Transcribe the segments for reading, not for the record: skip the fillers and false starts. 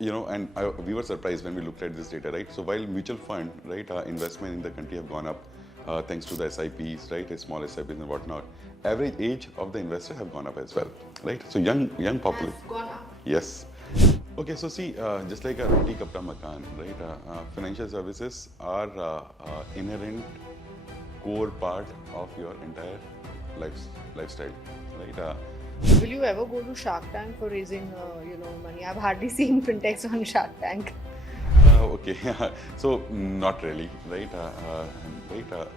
we were surprised when we looked at this data, right? So while mutual fund, right, investment in the country have gone up thanks to the SIPs, right, small SIPs and whatnot, average age of the investor have gone up as well, right? So young Has population. gone up. Yes. Okay, so see, just like a roti kapda makan, right? Financial services are inherent core part of your entire lifestyle, right? Will you ever go to Shark Tank for raising, money? I've hardly seen fintechs on Shark Tank. Okay, so not really, right?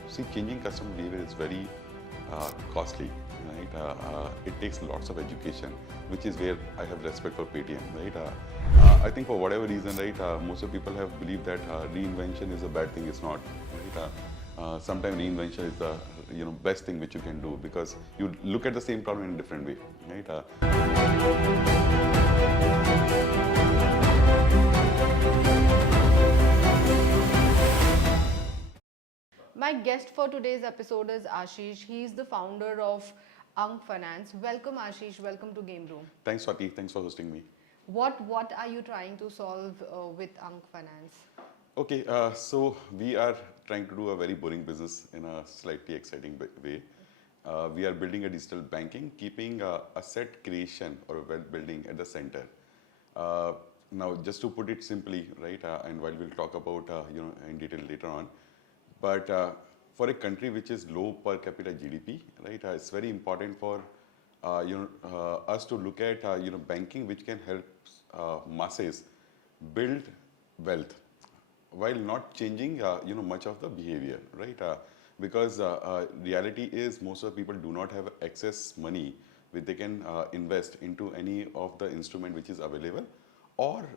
See, changing customer behavior is very costly, right? It takes lots of education, which is where I have respect for Paytm, right? I think for whatever reason, right, most of people have believed that reinvention is a bad thing. It's not, right? Sometimes reinvention is the best thing which you can do because you look at the same problem in a different way, right? My guest for today's episode is Ashish. He is the founder of ANQ Finance. Welcome, Ashish. Welcome to GameRoom. Thanks, Swati. Thanks for hosting me. What are you trying to solve with ANQ Finance? Okay, so we are trying to do a very boring business in a slightly exciting way. We are building a digital banking, keeping asset creation or wealth building at the center. Now, just to put it simply, right, and while we'll talk about in detail later on, but for a country which is low per capita GDP, right, it's very important for us to look at banking which can help masses build wealth while not changing much of the behavior, right? Because reality is most of the people do not have excess money which they can invest into any of the instrument which is available, or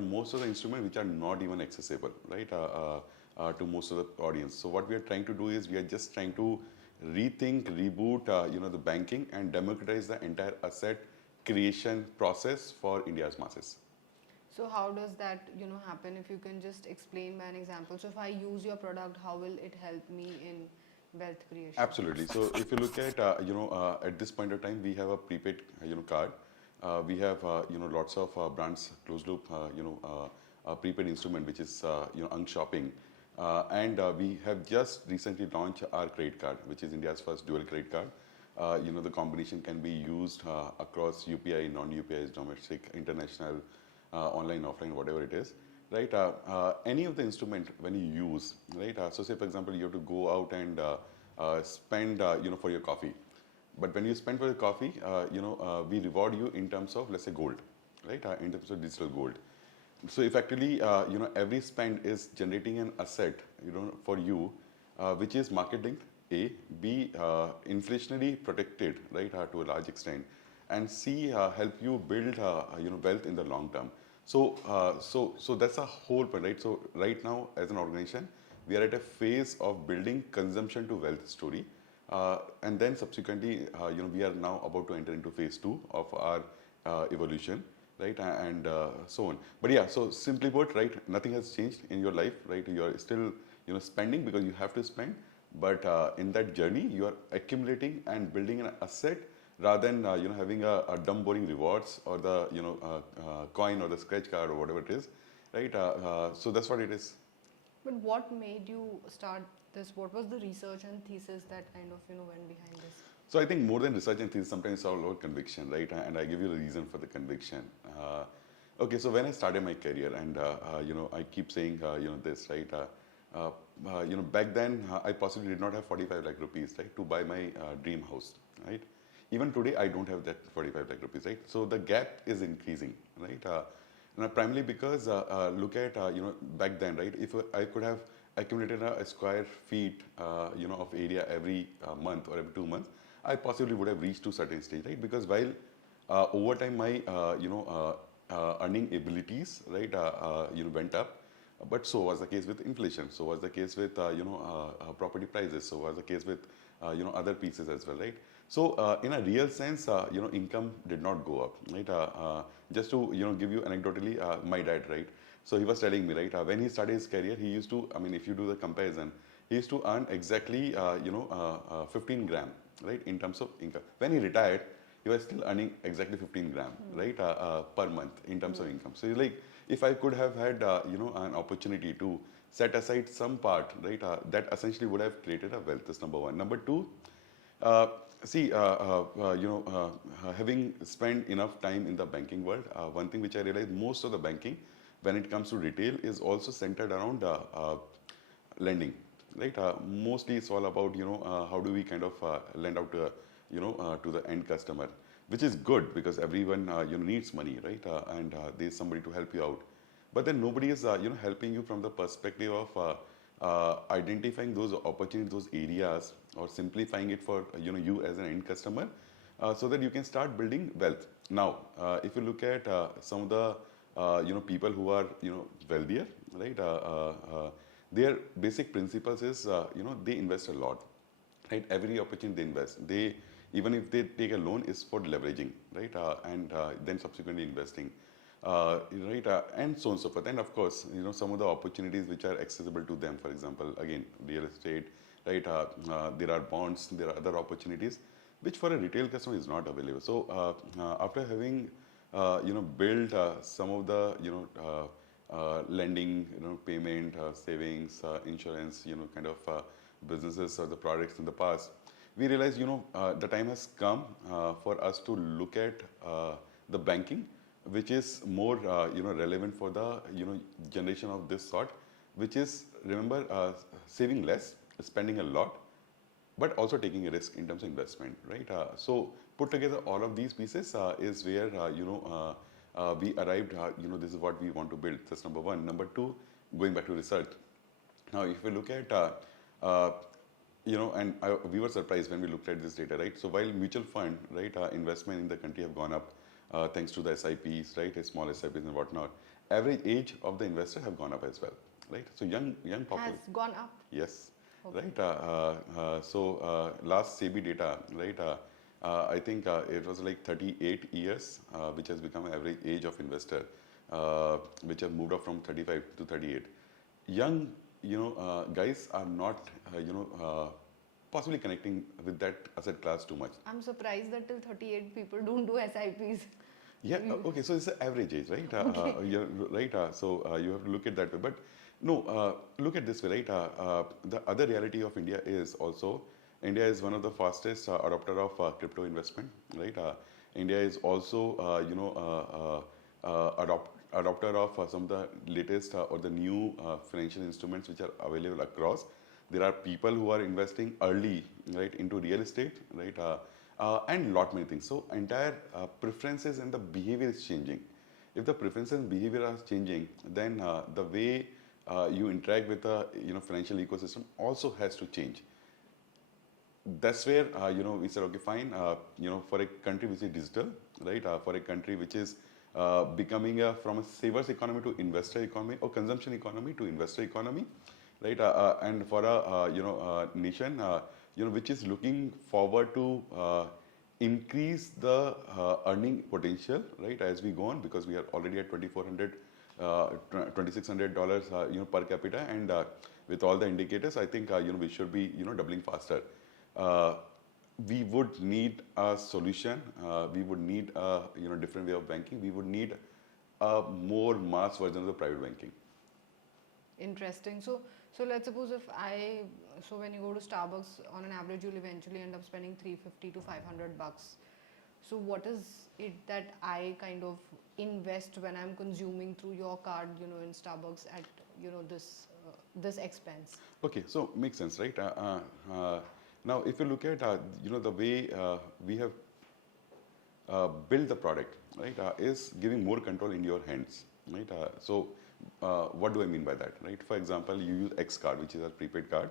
most of the instrument which are not even accessible, right, to most of the audience. So what we are trying to do is we are just trying to rethink, reboot, the banking and democratize the entire asset creation process for India's masses. So how does that happen? If you can just explain by an example. So if I use your product, how will it help me in wealth creation? Absolutely. So if you look at at this point of time, we have a prepaid card. We have lots of brands closed loop prepaid instrument which is ANQ Shopping, and we have just recently launched our credit card, which is India's first dual credit card. The combination can be used across UPI, non-UPI, domestic, international, online, offline, whatever it is, right? Any of the instrument when you use, right? So say for example, you have to go out and spend, for your coffee. But when you spend for your coffee, we reward you in terms of, let's say, gold, right? In terms of digital gold. So effectively, every spend is generating an asset, for you, which is market linked, A, B, inflationary protected, right, to a large extent, and C, help you build, wealth in the long term. So that's a whole point, right? So right now, as an organization, we are at a phase of building consumption to wealth story, and then subsequently, we are now about to enter into phase 2 of our evolution, right, and so on. But yeah, so simply put, right, nothing has changed in your life, right? You are still, spending because you have to spend, but in that journey, you are accumulating and building an asset rather than having a dumb boring rewards or the coin or the scratch card or whatever it is, right? So that's what it is. But what made you start this? What was the research and thesis that kind of went behind this? So I think more than research and thesis, sometimes it's all about conviction, right? And I give you the reason for the conviction. Okay, so when I started my career, and I keep saying this, right? Back then I possibly did not have 45 lakh rupees, right, to buy my dream house, right? Even today I don't have that 45 lakh rupees, right? So the gap is increasing, right? Primarily because look at back then, right? If I could have accumulated a square feet of area every month or every 2 months, I possibly would have reached to a certain stage, right? Because while over time my earning abilities, right, went up, but so was the case with inflation, so was the case with property prices, so was the case with other pieces as well, right? So in a real sense, income did not go up, right? Just to give you anecdotally, my dad, right? So he was telling me, right, when he started his career, he used to, I mean, if you do the comparison, he used to earn exactly 15 gram, right, in terms of income. When he retired, he was still earning exactly 15 gram, right, per month in terms of income. So he's like, if I could have had, an opportunity to set aside some part, right, that essentially would have created a wealth. That's number one. Number two, uh, see, having spent enough time in the banking world, one thing which I realized, most of the banking, when it comes to retail, is also centered around lending, right? Mostly it's all about, how do we kind of lend out to, to the end customer, which is good because everyone, needs money, right? And there's somebody to help you out. But then nobody is, helping you from the perspective of identifying those opportunities, those areas, or simplifying it for, you as an end customer, so that you can start building wealth. Now, if you look at some of the, people who are, wealthier, right? Their basic principles is, they invest a lot, right? Every opportunity they invest, they, even if they take a loan, is for leveraging, right? And then subsequently investing, right? And so on and so forth. And of course, some of the opportunities which are accessible to them, for example, again, real estate, right? There are bonds, there are other opportunities which for a retail customer is not available. So after having, built some of the, lending, payment, savings, insurance, kind of businesses or the products in the past, we realized, the time has come for us to look at the banking, which is more, relevant for the, generation of this sort, which is, remember, saving less, spending a lot, but also taking a risk in terms of investment, right? So put together all of these pieces is where, we arrived, this is what we want to build. That's number one. Number two, going back to research. Now, if we look at, uh, and we were surprised when we looked at this data, right? So while mutual fund, right, investment in the country have gone up thanks to the SIPs, right, small SIPs and whatnot, average age of the investor have gone up as well, right? So young Has population. gone up. Yes, Okay. right. Last SEBI data, right? I think it was like 38 years, which has become average age of investor, which have moved up from 35 to 38. Young, guys are not, possibly connecting with that asset class too much. I'm surprised that till 38 people don't do SIPs. Yeah, You- okay, so it's the average age, right? Okay. You're right. So you have to look at that way. But no, look at this way, right? The other reality of India is also, India is one of the fastest adopter of crypto investment, right? India is also, adopter of some of the latest or the new financial instruments which are available across. There are people who are investing early, right, into real estate, right? And lot many things. So entire preferences and the behavior is changing. If the preferences and behavior are changing, then the way you interact with the, financial ecosystem also has to change. That's where, we said, okay, fine, for a country which is digital, right, for a country which is becoming from a savers economy to investor economy, or consumption economy to investor economy, right, and for a, nation, which is looking forward to increase the earning potential, right, as we go on, because we are already at $2,400, $2,600, per capita, and with all the indicators, I think, we should be, doubling faster. Uh, we would need a solution. We would need a, different way of banking. We would need a more mass version of the private banking. Interesting. So let's suppose if I, so when you go to Starbucks, on an average, you'll eventually end up spending 350 to 500 bucks. So what is it that I kind of invest when I'm consuming through your card, in Starbucks at, this expense? Okay, so makes sense, right? Now, if you look at, the way we have built the product, right, is giving more control in your hands, right? What do I mean by that, right? For example, you use X card, which is a prepaid card,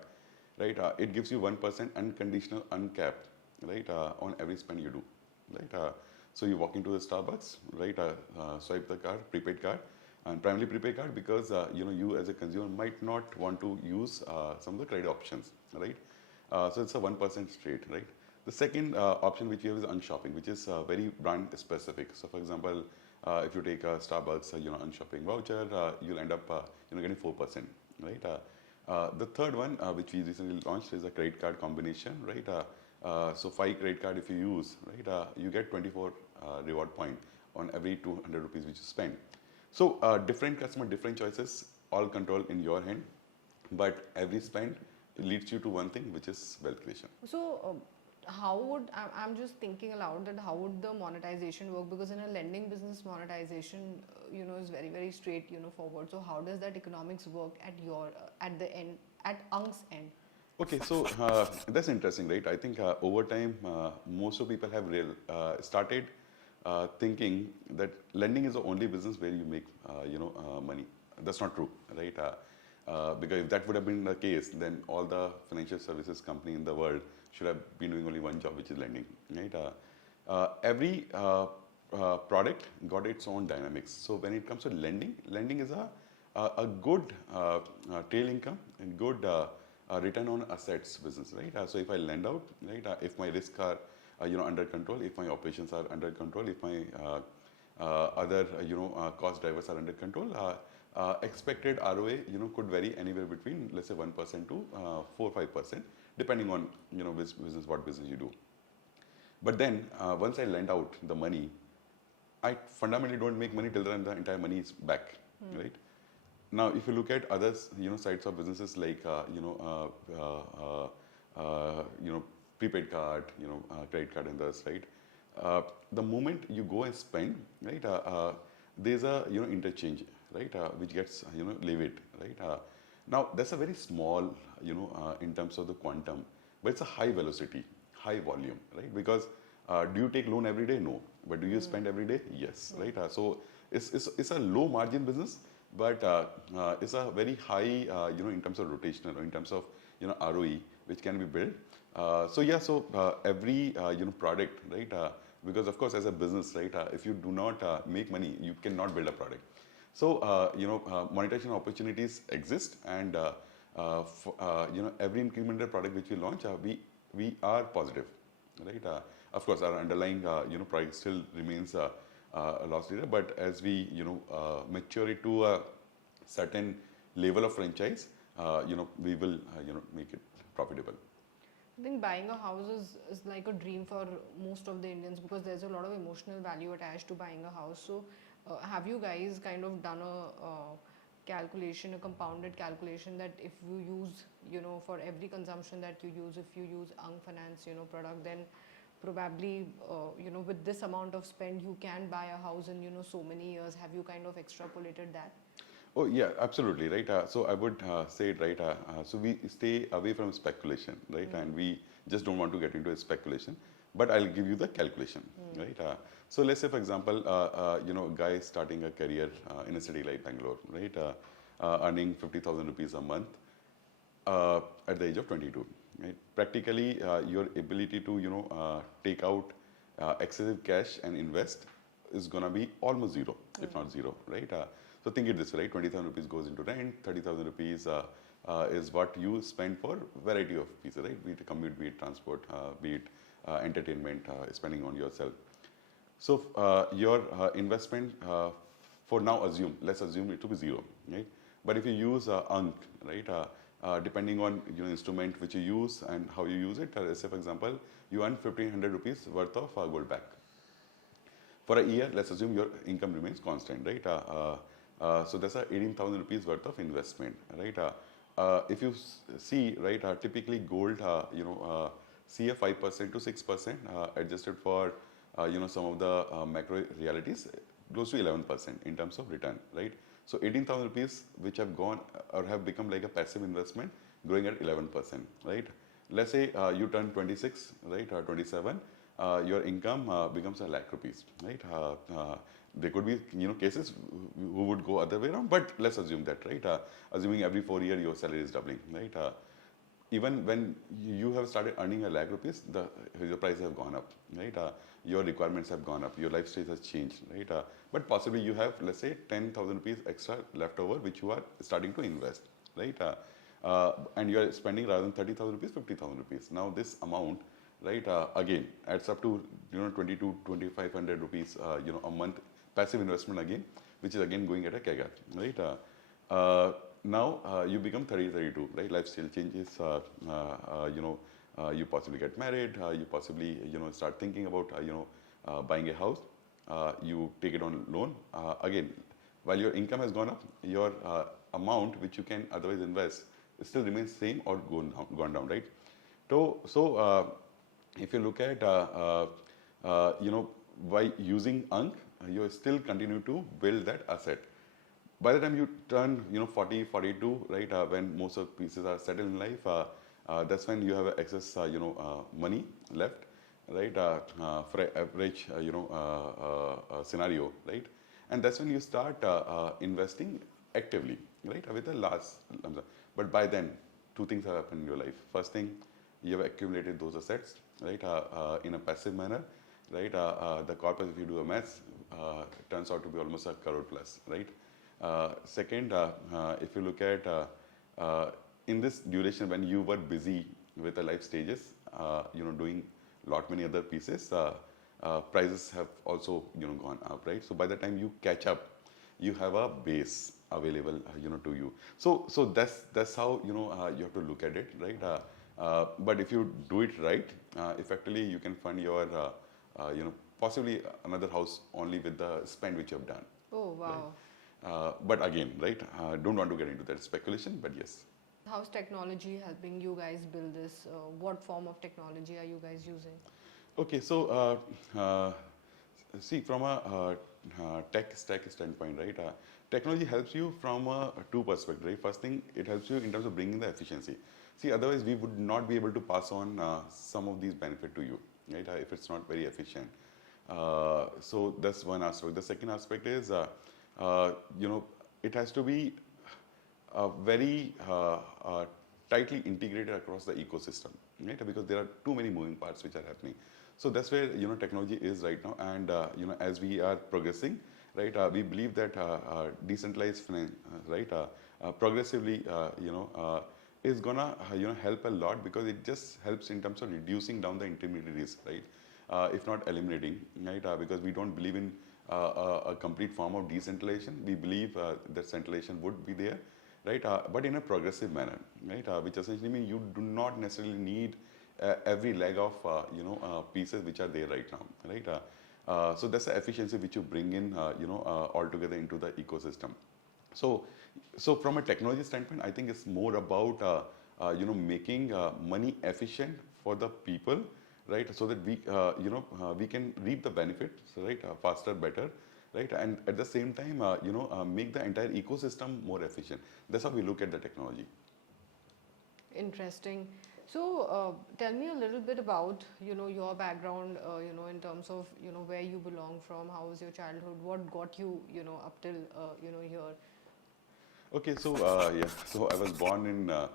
right? It gives you 1% unconditional, uncapped, right, on every spend you do, right? So you walk into the Starbucks, right? Swipe the card, prepaid card, and primarily prepaid card because you as a consumer might not want to use some of the credit options, right? So it's a 1% straight, right? The second option which we have is unshopping, which is very brand specific. So for example, if you take a Starbucks, unshopping voucher, you'll end up, getting 4%, right? The third one, which we recently launched, is a credit card combination, right? So 5 credit card if you use, right, you get 24 reward point on every 200 rupees which you spend. So different customer, different choices, all control in your hand, but every spend leads you to one thing, which is wealth creation. So, how would I'm just thinking aloud that how would the monetization work? Because in a lending business, monetization, is very very straight, forward. So, how does that economics work at your at the end at Unk's end? Okay, so that's interesting, right? I think over time, most of people have started thinking that lending is the only business where you make, money. That's not true, right? Because if that would have been the case, then all the financial services company in the world should have been doing only one job, which is lending, right? Every product got its own dynamics. So when it comes to lending, lending is a good tail income and good return on assets business, right? So if I lend out, right, if my risks are under control, if my operations are under control, if my other cost drivers are under control, expected ROA could vary anywhere between, let's say, 1% to 4-5%, depending on what business you do. But then once I lend out the money, I fundamentally don't make money till the entire money is back, right? Now, if you look at other sides of businesses like prepaid card, credit card, and others, right? The moment you go and spend, right, there's a interchange, right, which gets levied, right? Now that's a very small, in terms of the quantum, but it's a high velocity, high volume, right? Because do you take loan every day? No. But do you spend every day? Yes, right? So it's a low margin business, but it's a very high, in terms of rotational, or in terms of ROE, which can be built. So every product, right? Because of course, as a business, right? If you do not make money, you cannot build a product. So monetization opportunities exist, and every incremental product which we launch, we are positive, right? Of course, our underlying product still remains a loss leader, but as we mature it to a certain level of franchise, we will make it profitable. I think buying a house is like a dream for most of the Indians because there's a lot of emotional value attached to buying a house. So, have you guys kind of done a calculation, a compounded calculation that if you use, for every consumption that you use, if you use Ang Finance, product, then probably, with this amount of spend, you can buy a house in, so many years. Have you kind of extrapolated that? Oh yeah, absolutely, right. So I would say it, right. So we stay away from speculation, right, and we just don't want to get into a speculation. But I'll give you the calculation, right. So let's say, for example, guy starting a career in a city like Bangalore, right, earning 50,000 rupees a month at the age of 22, right. Practically, your ability to take out excessive cash and invest is gonna be almost zero, if not zero, right. So think it this way, right? 20,000 rupees goes into rent, 30,000 rupees is what you spend for variety of pieces, right? Be it commute, be it transport, be it entertainment, spending on yourself. So your investment, for now, let's assume it to be zero, right? But if you use ANC, right? Depending on your instrument which you use and how you use it, let's say, for example, you earn 1,500 rupees worth of gold back. For a year, let's assume your income remains constant, right? So that's a 18,000 rupees worth of investment, right? If you see, right, typically gold, see a 5% to 6% adjusted for, some of the macro realities, close to 11% in terms of return, right? So 18,000 rupees, which have gone or have become like a passive investment, growing at 11%, right? Let's say you turn 26, right, 27, your income becomes 1,00,000 rupees, right? There could be cases who would go other way around, but let's assume that, right? Assuming every 4 years your salary is doubling, right? Even when you have started earning 1,00,000 rupees, your prices have gone up, right? Your requirements have gone up, your lifestyle has changed, right? But possibly you have, let's say, 10,000 rupees extra left over, which you are starting to invest, right? And you are spending rather than 30,000 rupees, 50,000 rupees. Now this amount, right, again adds up to 20 to 2,500 rupees, a month passive investment again, which is again going at a CAGR, right? Now you become 30, 32, right? Lifestyle changes, you possibly get married, you possibly start thinking about buying a house, you take it on loan. Again, while your income has gone up, your amount which you can otherwise invest still remains same or gone down, right? If you look at, by using ANC, you still continue to build that asset. By the time you turn, 40, 42, right, when most of the pieces are settled in life, that's when you have excess, money left, right, for an average, scenario, right? And that's when you start investing actively, right, with a large lump sum. But by then, two things have happened in your life. First thing, you have accumulated those assets, right, in a passive manner, right? The corpus, if you do a maths, turns out to be almost a crore plus, right? Second, if you look at in this duration when you were busy with the life stages, doing lot many other pieces, prices have also gone up, right? So by the time you catch up, you have a base available to you. So that's how you have to look at it, right? But if you do it right, effectively you can fund your possibly another house only with the spend which you have done. Oh, wow. Right? But again, right, don't want to get into that speculation, but yes. How's technology helping you guys build this? What form of technology are you guys using? Okay, so see, from a tech stack standpoint, right, technology helps you from two perspectives, right? First thing, it helps you in terms of bringing the efficiency. See, otherwise we would not be able to pass on some of these benefit to you, right, if it's not very efficient. So that's one aspect. The second aspect is, it has to be very tightly integrated across the ecosystem, right? Because there are too many moving parts which are happening. So that's where technology is right now, and as we are progressing, right, we believe that decentralized finance, right, progressively, is gonna help a lot, because it just helps in terms of reducing down the intermediaries, right? If not eliminating, right? Because we don't believe in a complete form of decentralization. We believe that centralization would be there, right? But in a progressive manner, right? Which essentially means you do not necessarily need every leg of pieces which are there right now, right? So that's the efficiency which you bring in, altogether into the ecosystem. So from a technology standpoint, I think it's more about making money efficient for the people, right? So that we can reap the benefits, right? Faster, better, right? And at the same time, make the entire ecosystem more efficient. That's how we look at the technology. Interesting. So tell me a little bit about your background, in terms of where you belong from, how was your childhood, what got you up till here. Okay, so yeah, so I was born in a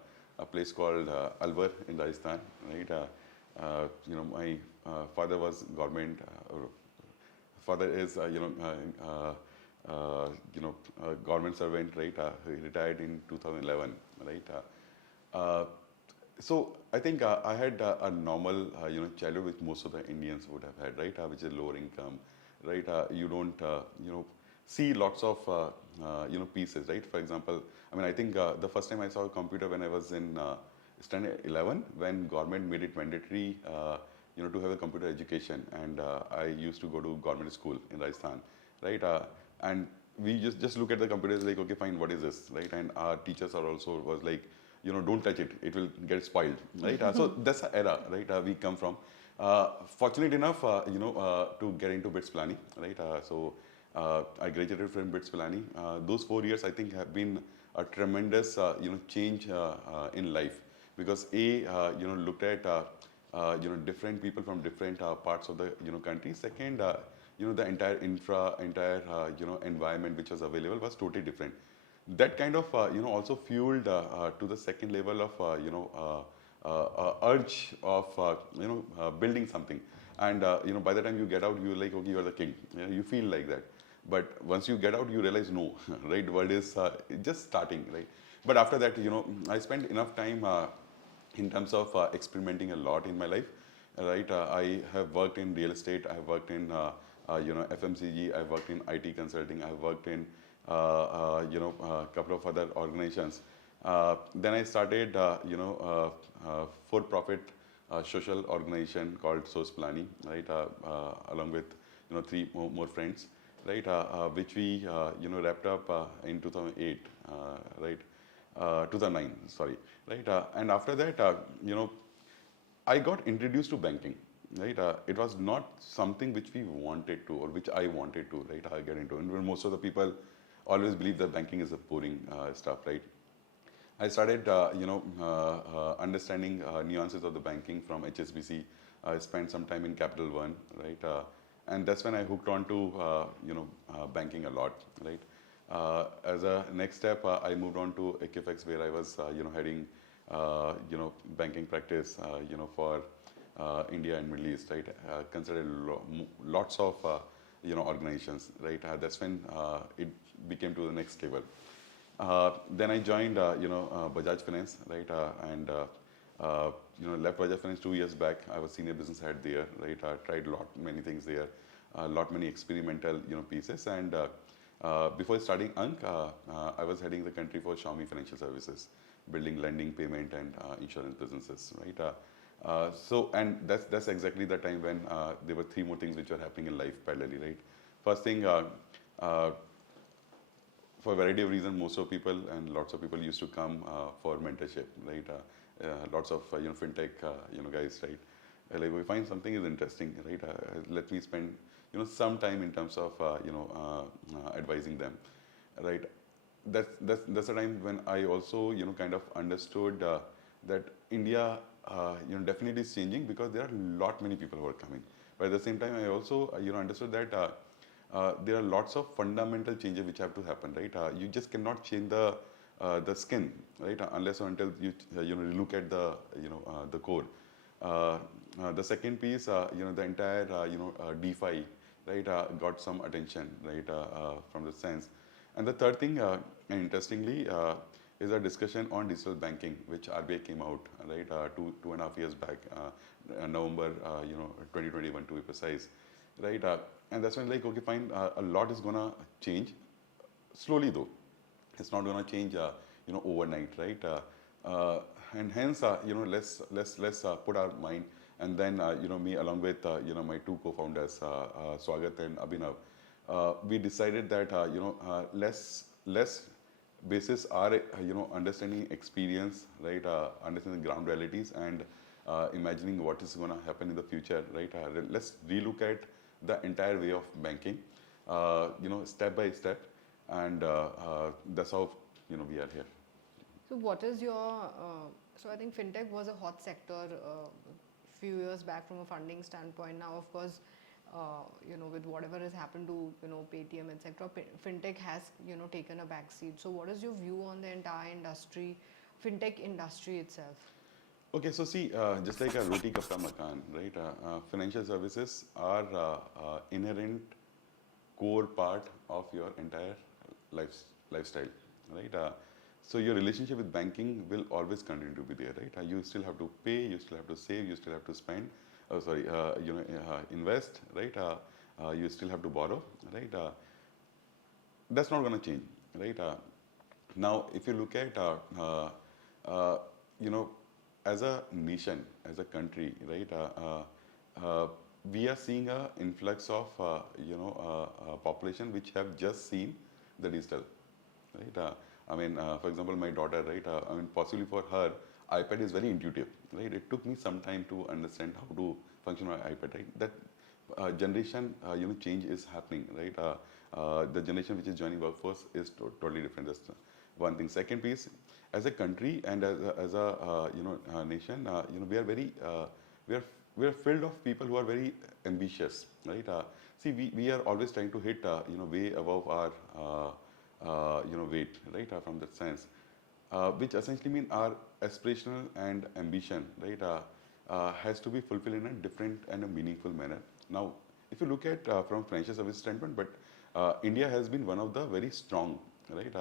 place called Alwar in Rajasthan, right? My father was government. Father is a government servant, right? He retired in 2011, right? So I think I had a normal childhood which most of the Indians would have had, right? Which is lower income, right? You don't see lots of pieces, right? For example, I mean, I think the first time I saw a computer when I was in standard 11, when government made it mandatory to have a computer education, and I used to go to government school in Rajasthan, right? And we just look at the computers like, okay, fine, what is this, right? And our teachers are also was like, don't touch it, it will get spoiled, right? So that's the era, right, we come from. Fortunate enough, to get into BITS planning, right? I graduated from BITS planning. Those 4 years, I think, have been a tremendous, change in life, because looked at different people from different parts of the country. Second, the entire environment which was available was totally different. That kind of also fueled to the second level of urge of building something. And by the time you get out, you're like, okay, you're the king. You feel like that. But once you get out, you realize no, right? The world is just starting, right? But after that, I spent enough time in terms of experimenting a lot in my life, right? I have worked in real estate. I have worked in FMCG. I've worked in IT consulting. I've worked in a couple of other organizations. Then I started, for-profit social organization called Source Planning, right? Along with 3 more friends. right? Which we wrapped up in 2008, right? 2009, sorry, right? And after that, I got introduced to banking, right? It was not something which we wanted to or which I wanted to, right? I get into. And most of the people always believe that banking is a boring stuff, right? I started, understanding nuances of the banking from HSBC. I spent some time in Capital One, right? And that's when I hooked on to, banking a lot, right? As a next step, I moved on to Equifax, where I was, heading, banking practice, for India and Middle East, right? Considered lots of, organizations, right? That's when it became to the next level. Then I joined, Bajaj Finance, right? And left Bajaj Finance 2 years back. I was senior business head there, right? I tried many things there, many experimental, pieces. And before starting ANK, I was heading the country for Xiaomi Financial Services, building lending, payment, and insurance businesses, right? And that's exactly the time when there were three more things which were happening in life parallelly, right? First thing, uh, for a variety of reasons, most of people and lots of people used to come for mentorship, right? Lots of fintech guys, right? Like we find something is interesting, right? Let me spend some time in terms of advising them, right? That's the time when I also kind of understood that India definitely is changing because there are lot many people who are coming. But at the same time, I also understood that. There are lots of fundamental changes which have to happen, right? You just cannot change the skin, right? Unless or until you look at the core. The second piece, the entire DeFi, right, got some attention, right, from the sense. And the third thing, and interestingly, is a discussion on digital banking, which RBI came out, right, 2.5 years back, November, 2021 to be precise, right? And that's when like, okay, fine, a lot is gonna change slowly though. It's not gonna change, overnight, right? And hence, let's put our mind, and then me along with my two co-founders, Swagat and Abhinav, we decided that less basis our understanding experience, right? Understanding ground realities and imagining what is gonna happen in the future, right? Let's relook at the entire way of banking, step by step, and that's how we are here. So what is your, so I think fintech was a hot sector few years back from a funding standpoint. Now, of course, with whatever has happened to, Paytm, etc., fintech has, taken a back seat. So what is your view on the entire industry, fintech industry itself? Okay, so see, just like a roti kapda makan, right? Financial services are inherent core part of your entire lifestyle, right? So your relationship with banking will always continue to be there, right? You still have to pay, you still have to save, you still have to spend, invest, right? You still have to borrow, right? That's not going to change, right? Now, if you look at, as a nation, as a country, right? We are seeing an influx of, population which have just seen the digital, right? For example, my daughter, right? Possibly for her, iPad is very intuitive, right? It took me some time to understand how to function on iPad, right? That generation, change is happening, right? The generation which is joining workforce is totally different. That's one thing. Second piece, as a country and as a nation, we are very we are filled of people who are very ambitious, right? See, we are always trying to hit way above our weight, right? From that sense, which essentially mean our aspirational and ambition, right? Has to be fulfilled in a different and a meaningful manner. Now, if you look at from financial service standpoint, but India has been one of the very strong, right?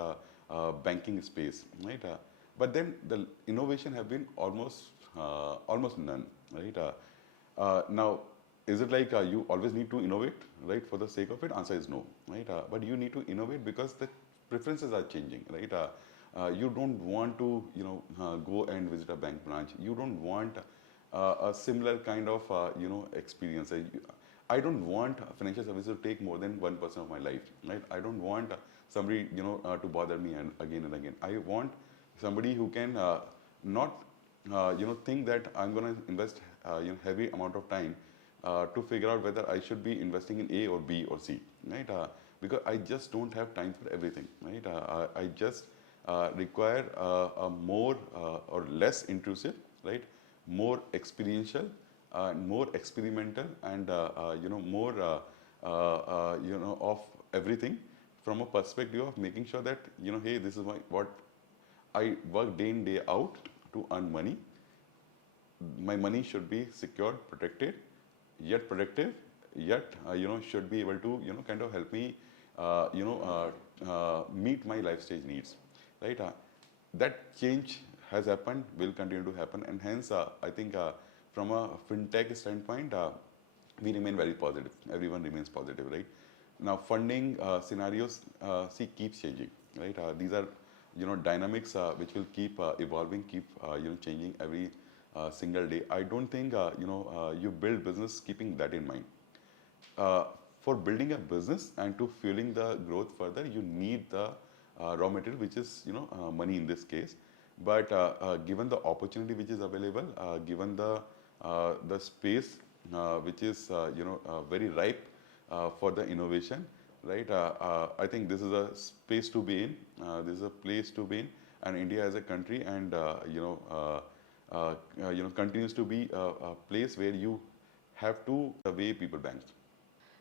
Banking space, right? But then the innovation have been almost none, right? Now, is it like you always need to innovate, right, for the sake of it? Answer is no, right? But you need to innovate because the preferences are changing, right? You don't want to, go and visit a bank branch. You don't want a similar kind of, experience. I don't want financial services to take more than 1% of my life, right? I don't want somebody, to bother me and again. I want somebody who can not, think that I'm going to invest, heavy amount of time to figure out whether I should be investing in A or B or C, right? Because I just don't have time for everything, right? I just require a more or less intrusive, right? More experiential, more experimental, and more of everything from a perspective of making sure that hey, this is what I work day in day out to earn money. My money should be secured, protected, yet productive, yet should be able to kind of help me meet my life stage needs, right? That change has happened, will continue to happen, and hence I think from a fintech standpoint, we remain very positive. Everyone remains positive, right? Now, funding scenarios keeps changing, right? These are dynamics which will keep evolving, keep changing every single day. I don't think you build business keeping that in mind. Uh, for building a business and to fueling the growth further, you need the raw material, which is money in this case. But given the opportunity which is available, given the space which is very ripe for the innovation, right? I think this is a space to be in. This is a place to be in, and India as a country, and continues to be a place where you have to the way people bank.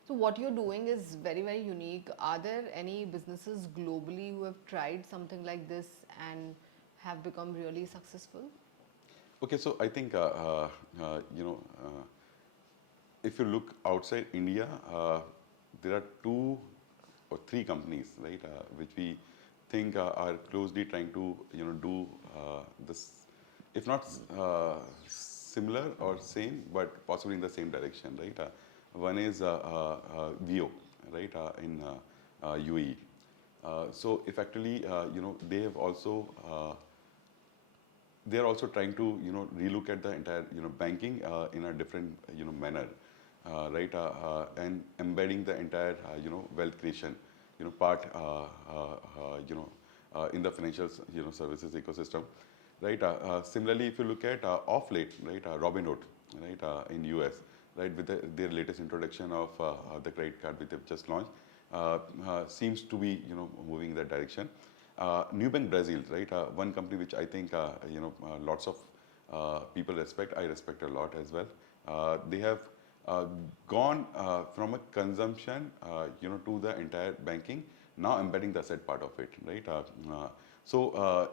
So what you're doing is very, very unique. Are there any businesses globally who have tried something like this and have become really successful? Okay, so I think if you look outside India, there are 2 or 3 companies, right, which we think are closely trying to do this, if not similar or same, but possibly in the same direction, right? One is VO, right, in UAE. So effectively, they have also they are also trying to relook at the entire banking in a different manner, right, and embedding the entire wealth creation part in the financial services ecosystem, right. Similarly, if you look at off late, right, Robinhood, right, in US, right, with their latest introduction of the credit card which they've just launched, seems to be moving in that direction. Nubank Brazil, right, one company which I think lots of people respect. I respect a lot as well. They have gone from a consumption, to the entire banking, now embedding the asset part of it, right?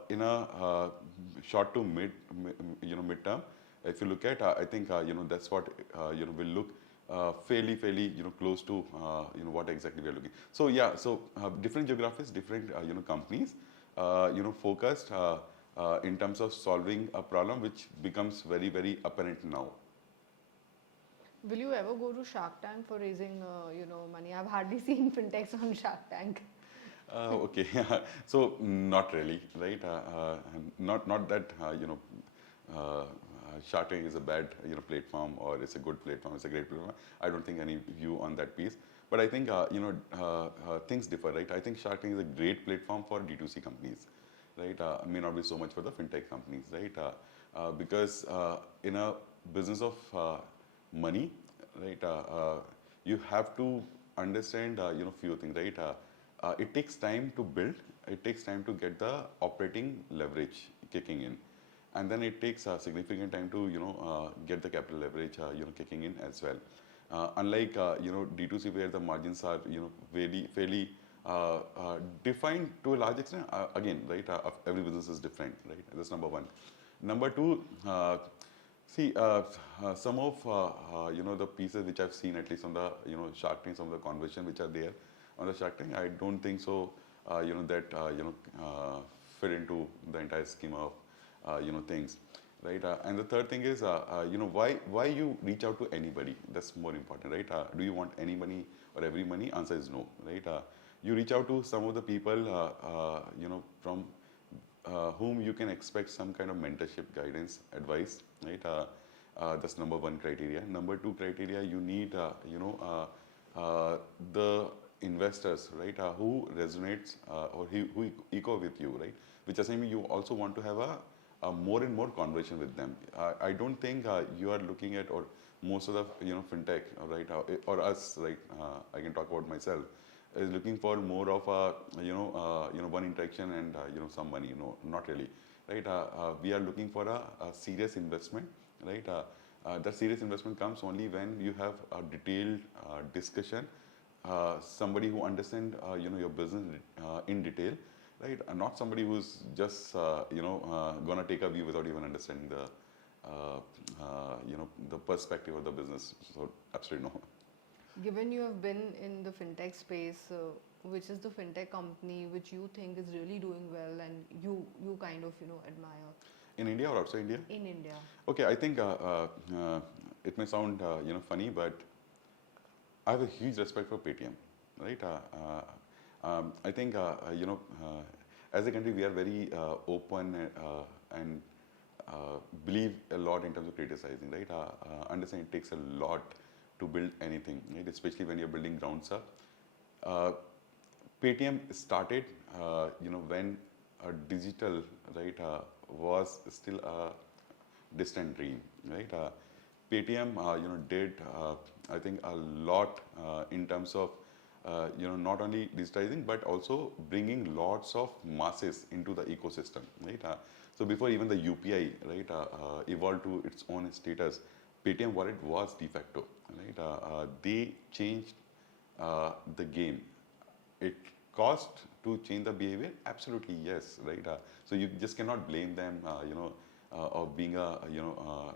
In a short to midterm, if you look at, I think that's what will look fairly close to what exactly we are looking. So yeah, so different geographies, different companies, focused in terms of solving a problem which becomes very apparent now. Will you ever go to Shark Tank for raising money? I've hardly seen fintechs on Shark Tank. Okay, so not really, right? Not that Shark Tank is a bad platform, or it's a good platform, it's a great platform. I don't think any view on that piece. But I think things differ, right? I think Shark Tank is a great platform for D2C companies, right? May not be so much for the fintech companies, right? Because in a business of money, right, you have to understand few things, right? It takes time to build. It takes time to get the operating leverage kicking in, and then it takes a significant time to get the capital leverage kicking in as well. Unlike D2C, where the margins are very fairly defined to a large extent. Again, right, every business is different, right? That's number one. Number two, some of the pieces which I've seen, at least on the Shark Tank, some of the conversation which are there on the Shark Tank, I don't think so. That fit into the entire scheme of things, right? And the third thing is why you reach out to anybody? That's more important, right? Do you want any money or every money? Answer is no, right? You reach out to some of the people from whom you can expect some kind of mentorship, guidance, advice, right? That's number one criteria. Number two criteria, you need the investors, right, who resonates or who echo with you, right? Which essentially you also want to have a more and more conversation with them. I don't think you are looking at, or most of the fintech, right, or us, right? I can talk about myself, is looking for more of a one interaction and some money. No, not really, right? We are looking for a serious investment, right? That serious investment comes only when you have a detailed discussion, somebody who understands your business in detail, right? And not somebody who's just gonna take a view without even understanding the the perspective of the business. So absolutely no. Given you have been in the fintech space, which is the fintech company which you think is really doing well and you kind of admire In India or outside India? in India? Okay, I think it may sound funny, but I have a huge respect for Paytm, right? I think as a country we are very open and believe a lot in terms of criticizing, right? Understand it takes a lot to build anything, right? Especially when you're building grounds up. Paytm started, when digital, right, was still a distant dream, right? Paytm, did I think a lot in terms of not only digitizing but also bringing lots of masses into the ecosystem, right? So before even the UPI, right, evolved to its own status, Paytm wallet was de facto, right? They changed the game. It cost to change the behavior, absolutely yes, right? So you just cannot blame them, of being a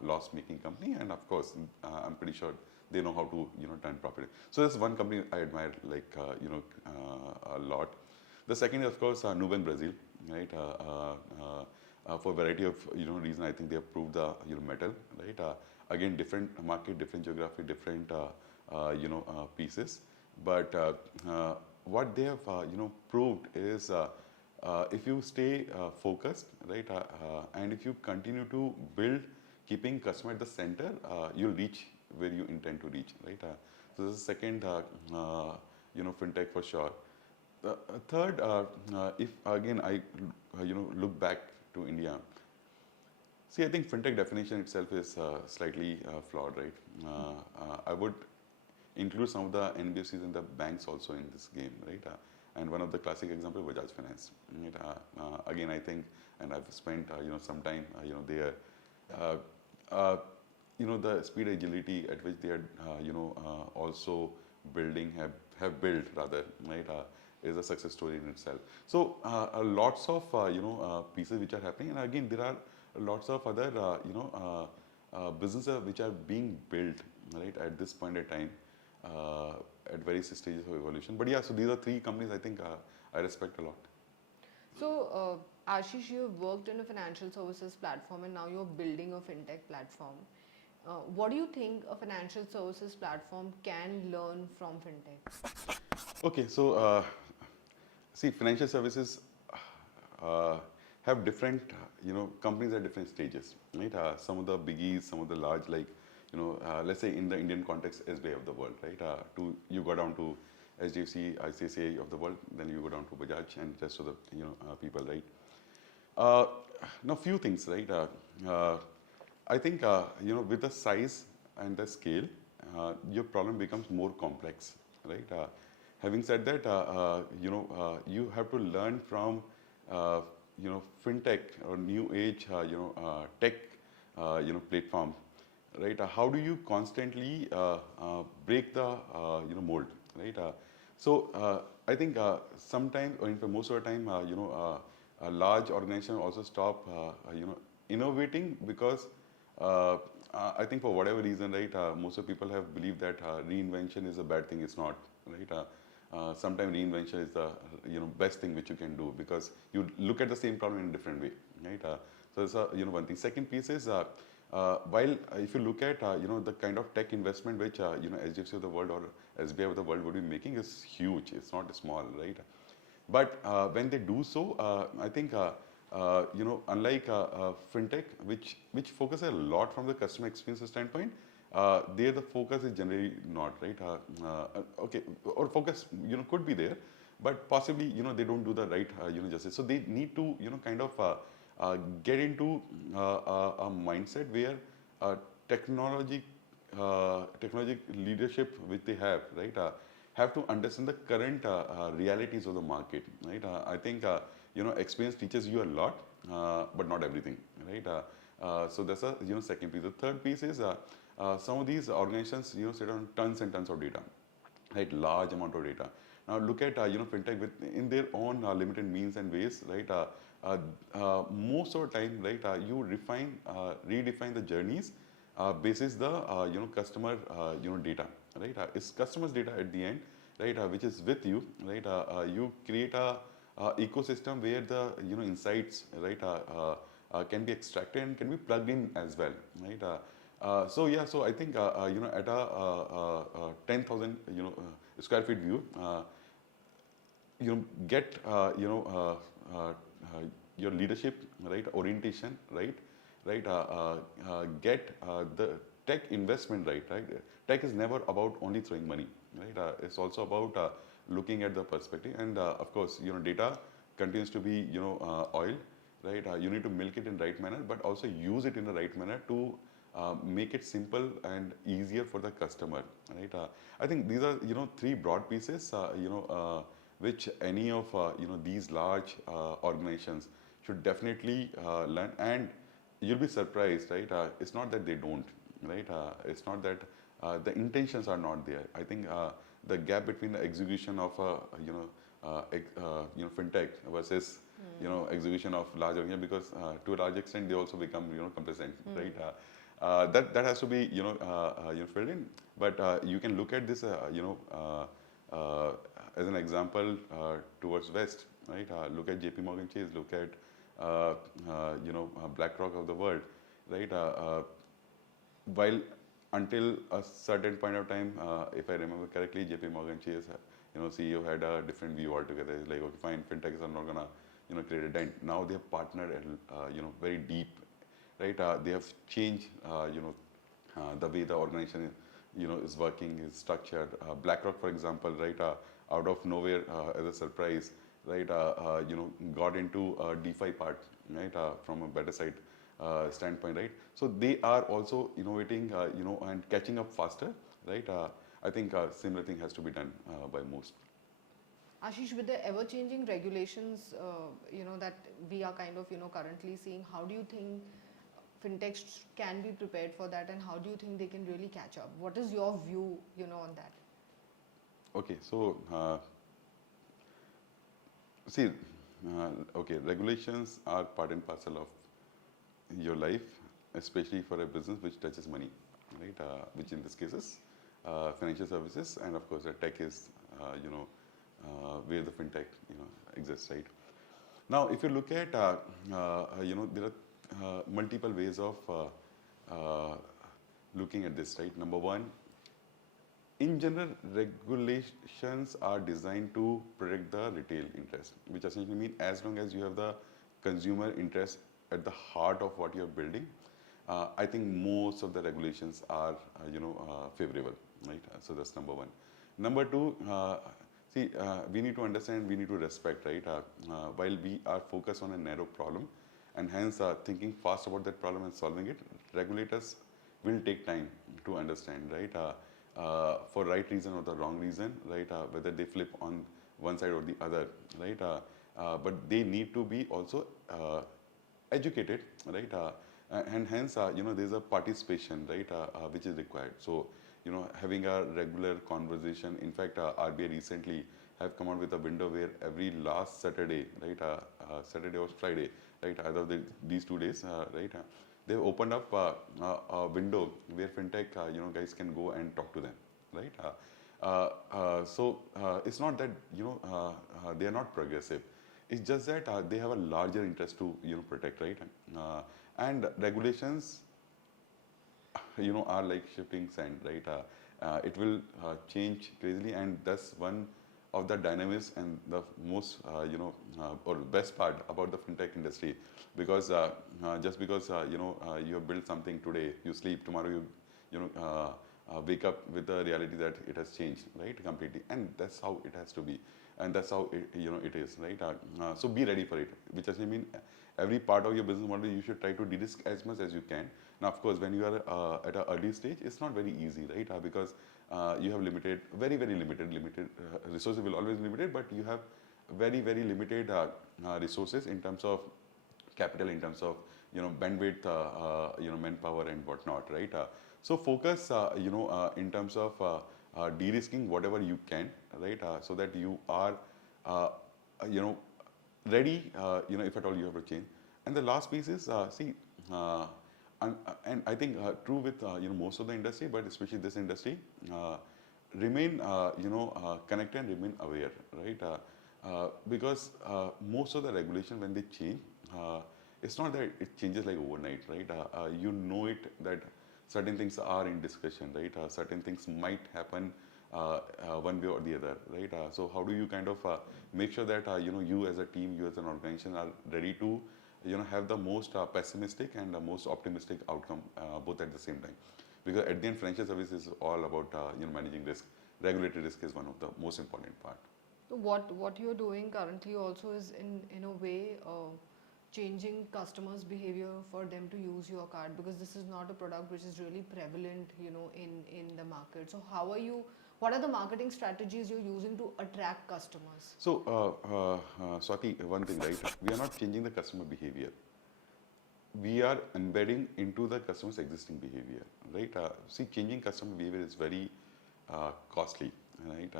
loss-making company, and of course, I'm pretty sure they know how to turn profit. So that's one company I admire, like a lot. The second is of course Nubank Brazil, right? For a variety of reasons, I think they have proved the metal, right? Again, different market, different geography, different pieces, but what they have proved is if you stay focused, right, and if you continue to build, keeping customer at the center, you'll reach where you intend to reach, right? So this is second, fintech for sure. The third, if again I look back to India, see, I think fintech definition itself is slightly flawed, right? I would include some of the NBFCs and the banks also in this game, right? And one of the classic example, Bajaj Finance. Right? Again, I think, and I've spent some time there. The speed, agility at which they are also building, have built rather, right? Is a success story in itself. So lots of pieces which are happening, and again there are lots of other businesses which are being built, right, at this point in time, at various stages of evolution. But yeah, so these are three companies I think I respect a lot. So Ashish, you have worked in a financial services platform and now you're building a fintech platform. What do you think a financial services platform can learn from fintech? Okay, so see, financial services have different, companies at different stages, right? Some of the biggies, some of the large, like, let's say in the Indian context, SBI of the world, right? You go down to HDFC, ICICI of the world, then you go down to Bajaj and rest of the, people, right? Now, few things, right? I think, with the size and the scale, your problem becomes more complex, right? Having said that, you have to learn from, fintech or new age, tech, platform, right? How do you constantly break the, mold, right? So I think sometimes, or in fact most of the time, a large organization also stop, innovating because I think for whatever reason, right? Most of people have believed that reinvention is a bad thing. It's not, right? Sometimes reinvention is the best thing which you can do because you look at the same problem in a different way, right? So that's one thing. Second piece is while if you look at the kind of tech investment which HDFC of the world or SBI of the world would be making is huge. It's not small, right? But when they do so, I think unlike fintech, which focuses a lot from the customer experience standpoint, there the focus is generally not right. Okay, or focus could be there, but possibly they don't do the right justice. So they need to kind of get into a mindset where technology technology leadership which they have, right, have to understand the current realities of the market, right. I think experience teaches you a lot, but not everything, right. So that's a second piece. The third piece is some of these organizations sit on tons and tons of data, right, large amount of data. Now look at fintech with in their own limited means and ways, right. Most of the time, right, you redefine the journeys basis the customer data, right. It's customers data at the end, right, which is with you, right. You create a ecosystem where the insights, right, can be extracted and can be plugged in as well, right. So yeah, so I think at a 10,000 square feet view, get your leadership, right, orientation, right, get the tech investment, right. Tech is never about only throwing money, right. It's also about looking at the perspective, and of course data continues to be oil, right. You need to milk it in right manner, but also use it in the right manner to make it simple and easier for the customer, right. I think these are three broad pieces which any of these large organizations should definitely learn, and you'll be surprised, right. It's not that they don't, right. It's not that the intentions are not there. I think the gap between the execution of fintech versus execution of large organization, because to a large extent they also become complacent, right. That has to be filled in. But you can look at this as an example towards West, right. Look at JP Morgan Chase, look at BlackRock of the world, right. While until a certain point of time, if I remember correctly, JP Morgan Chase CEO had a different view altogether. It's like, okay, fine, fintechs are not gonna create a dent. Now they have partnered very deep, right. They have changed the way the organization is working, is structured. BlackRock, for example, right, out of nowhere as a surprise, right, got into DeFi part, right, from a better side standpoint, right. So they are also innovating, and catching up faster, right. I think similar thing has to be done by most. Ashish, with the ever-changing regulations, that we are kind of, currently seeing, how do you think fintechs can be prepared for that, and how do you think they can really catch up? What is your view, on that? Okay, so see, okay, regulations are part and parcel of your life, especially for a business which touches money, right? Which in this case is financial services, and of course, the tech is, where the fintech, exists, right? Now, if you look at, there are multiple ways of looking at this, right? Number one, in general, regulations are designed to protect the retail interest, which essentially means as long as you have the consumer interest at the heart of what you're building, I think most of the regulations are, favorable, right? So that's number one. Number two, see, we need to understand, we need to respect, right? While we are focused on a narrow problem, and hence thinking fast about that problem and solving it, regulators will take time to understand, right? For right reason or the wrong reason, right? Whether they flip on one side or the other, right? But they need to be also educated, right? And hence, there's a participation, right? Which is required. So, having a regular conversation. In fact, RBI recently have come out with a window where every last Saturday, right? Saturday or Friday, right? Either of these 2 days, right? They've opened up a window where fintech, guys can go and talk to them, right? So it's not that they are not progressive. It's just that they have a larger interest to protect, right? And regulations, are like shifting sand, right? It will change crazily, and that's one of the dynamics and the most, or best part about the fintech industry, because just because you have built something today, you sleep tomorrow, you know wake up with the reality that it has changed, right, completely, and that's how it has to be, and that's how it is, right. So be ready for it, which I mean every part of your business model you should try to de-risk as much as you can. Now, of course, when you are at an early stage, it's not very easy, right? Because you have limited, very, very limited resources will always be limited, but you have very, very limited resources in terms of capital, in terms of bandwidth, manpower and whatnot, right? So focus, in terms of de-risking whatever you can, right? So that you are, ready, if at all you have to change. And the last piece is, and I think true with most of the industry, but especially this industry, remain connected and remain aware, right? Because most of the regulation when they change, it's not that it changes like overnight, right? You know it that certain things are in discussion, right? Certain things might happen one way or the other, right? So how do you kind of make sure that you as a team, you as an organization are ready to have the most pessimistic and the most optimistic outcome both at the same time, because at the end financial services is all about managing risk. Regulatory risk is one of the most important part. So what you're doing currently also is in a way changing customers' behavior for them to use your card, because this is not a product which is really prevalent in the market. So what are the marketing strategies you're using to attract customers? So Swati, one thing, right? We are not changing the customer behavior. We are embedding into the customer's existing behavior, right? See, changing customer behavior is very costly, right?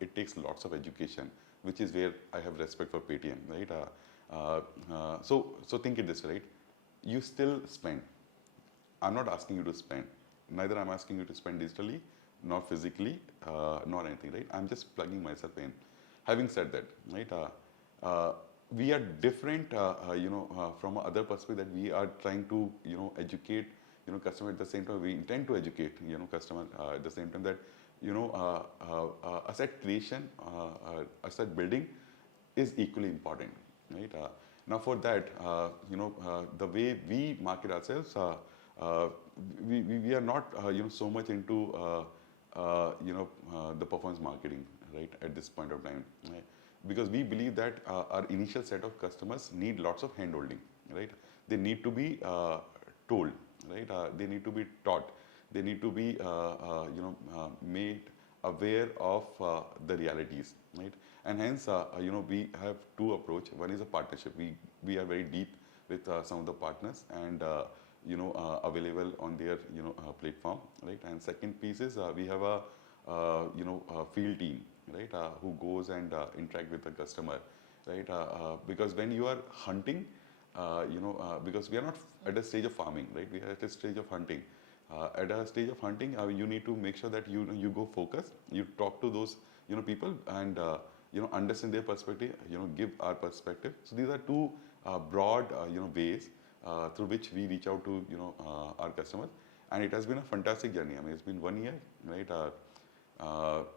It takes lots of education, which is where I have respect for Paytm, right? So think it this way, right? You still spend. I'm not asking you to spend. Neither I'm asking you to spend digitally, nor physically, nor anything, right? I'm just plugging myself in. Having said that, right? We are different, from other perspective, that we are trying to, educate, customer at the same time. We intend to educate, customer at the same time that, asset creation, asset building is equally important, right? Now for that, the way we market ourselves, we are not, so much into, the performance marketing, right, at this point of time, right? Because we believe that our initial set of customers need lots of hand-holding, right? They need to be told, right? They need to be taught. They need to be, made aware of the realities, right? And hence, we have two approach. One is a partnership. We are very deep with some of the partners and available on their platform, right? And second piece is we have a a field team, right? Who goes and interact with the customer, right? Because when you are hunting, because we are not at a stage of farming, right? We are at a stage of hunting. At a stage of hunting, you need to make sure that you go focus, you talk to those people and understand their perspective, give our perspective. So these are two broad ways through which we reach out to our customers, and it has been a fantastic journey. I mean, it's been 1 year, right?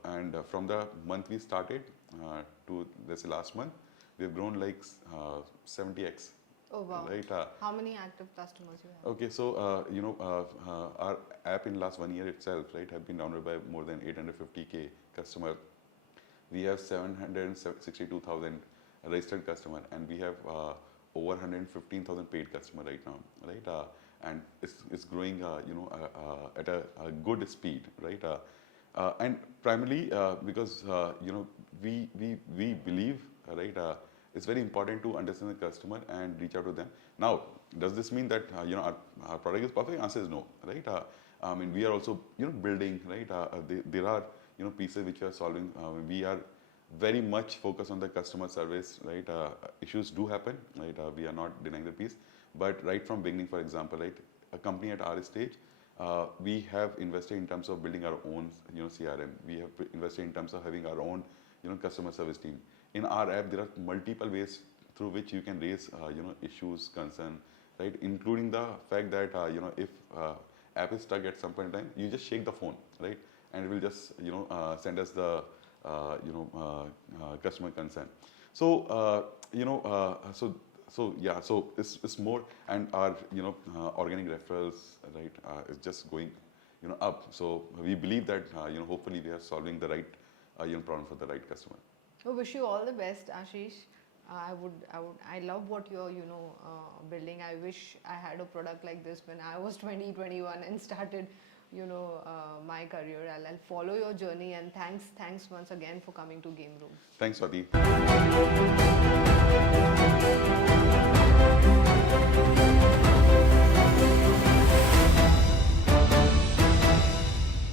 And from the month we started to this last month, we have grown like 70x. Oh wow! Right? How many active customers you have? Okay, so our app in last 1 year itself, right, have been downloaded by more than 850K customer. We have 762,000 registered customer, and we have over 115,000 paid customer right now, right? And it's growing, at a good speed, right? And primarily because we believe, right? It's very important to understand the customer and reach out to them. Now, does this mean that our product is perfect? Answer is no, right? I mean, we are also building, right? There are pieces which we are solving. We are very much focused on the customer service, right? Issues do happen, right? We are not denying the piece, but right from beginning, for example, right, a company at our stage, we have invested in terms of building our own CRM. We have invested in terms of having our own customer service team. In our app, there are multiple ways through which you can raise issues, concern, right? Including the fact that if app is stuck at some point in time, you just shake the phone, right? And it will just send us the customer concern. So so it's more, and our organic referrals, right, is just going up. So we believe that hopefully we are solving the right problem for the right customer. I wish you all the best, Ashish. I love what you're, building. I wish I had a product like this when I was 20, 21 and started, my career. I'll follow your journey, and thanks once again for coming to GameRoom. Thanks, Swati.